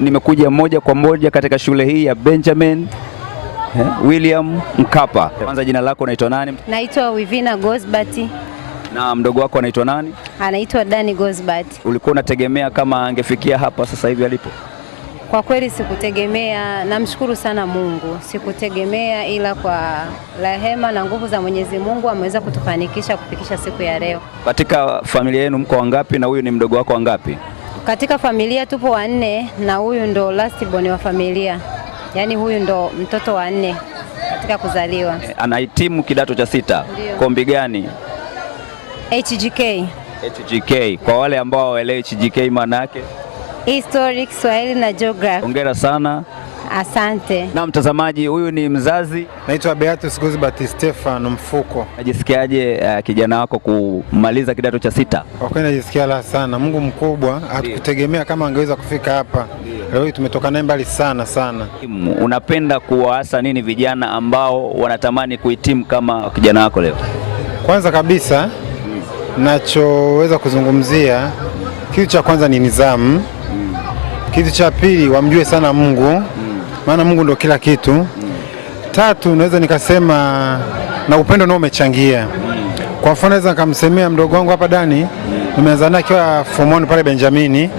Nimekuja moja kwa moja katika shule hii ya Benjamin William Mkapa. Kwanza jina lako unaitwa nani? Naitwa Wivina Gosbert. Na mdogo wako anaitwa nani? Anaitwa Dani Gosbert. Ulikuwa unategemea kama angefikia hapa sasa hivi alipo? Kwa kweli sikutegemea, namshukuru sana Mungu. Sikutegemea, ila kwa rehema na nguvu za Mwenyezi Mungu ameweza kutufanikisha kufikisha siku ya leo. Katika familia yenu mko wangapi na huyu ni mdogo wako wangapi? Katika familia tupo 4 na huyu ndo last born wa familia. Yaani huyu ndo mtoto wa 4 katika kuzaliwa. Anahitimu kidato cha 6. Kombi gani? HGK. HGK. Kwa wale ambao hawaelewi HGK maana yake? History, Kiswahili na Geography. Hongera sana. Asante. Na mtazamaji, huyu ni mzazi. Naitwa Beatus Gosbert Stefano Mfuko. Najisikiaje kijana wako kumaliza kidato cha 6? Kwa kweli najisikia raha sana. Mungu mkubwa, hatukutegemea kama angeweza kufika hapa. Leo tumetoka naye mbali sana sana. Unapenda kuwaasa nini vijana ambao wanatamani kuhitimu kama kijana wako leo? Kwanza kabisa nachoweza kuzungumzia, kitu cha kwanza ni nidhamu. Kitu cha pili wamjue sana Mungu. Maana Mungu ndo kila kitu. Tatu naweza nikasema na upendo nao umechangia. Kwa mfano naweza nikamsemea mdogo wangu hapa Dani, nimeanza naye akiwa form 1 pale Benjamini.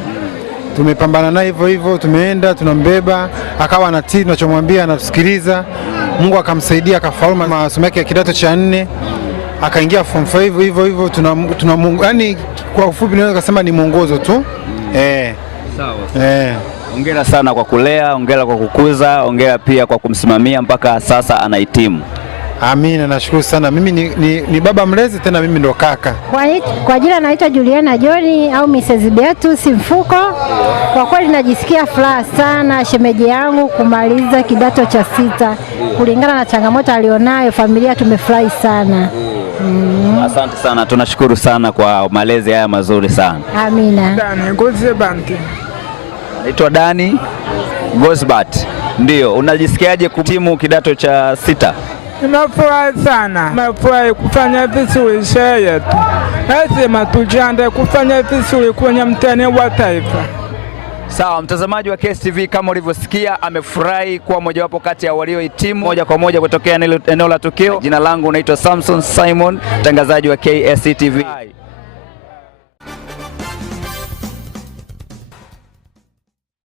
Tumepambana naye hivyo hivyo, tumeenda tunambeba, akawa anatii tunachomwambia, anatusikiliza. Mungu akamsaidia akafaulu masomo yake ya kidato cha 4. Akaingia form 5 hivyo hivyo, yani kwa ufupi naweza kusema ni mwongozo tu. Sawa. Hongera sana kwa kulea, hongera kwa kukuza, hongera pia kwa kumsimamia mpaka sasa anahitimu. Amina, nashukuru sana. Mimi ni baba mlezi, tena mimi ndo kaka. Kwa jina naitwa Juliana John au Mrs. Beatus Mfuko. Kwa kweli najisikia furaha sana shemeji yangu kumaliza kidato cha 6. Kulingana na changamoto alionayo, familia tumefurahi sana. Asante sana, tunashukuru sana kwa malezi haya mazuri sana. Amina. Dani Gosbert. Naitwa Dani Gosbert. Ndio, unajisikiaje kutimu kidato cha 6? Nimefurahi sana. Nimefurahi kufanya vizuri shule yetu. Lazima tujiandae kufanya vizuri kwenye mtihani wa taifa. Sawa, mtazamaji wa KSTV, kama ulivyosikia amefurahi kuwa mojawapo kati ya waliohitimu moja kwa moja kutokea eneo la tukio. Jina langu naitwa Samson Simon, mtangazaji wa KSTV.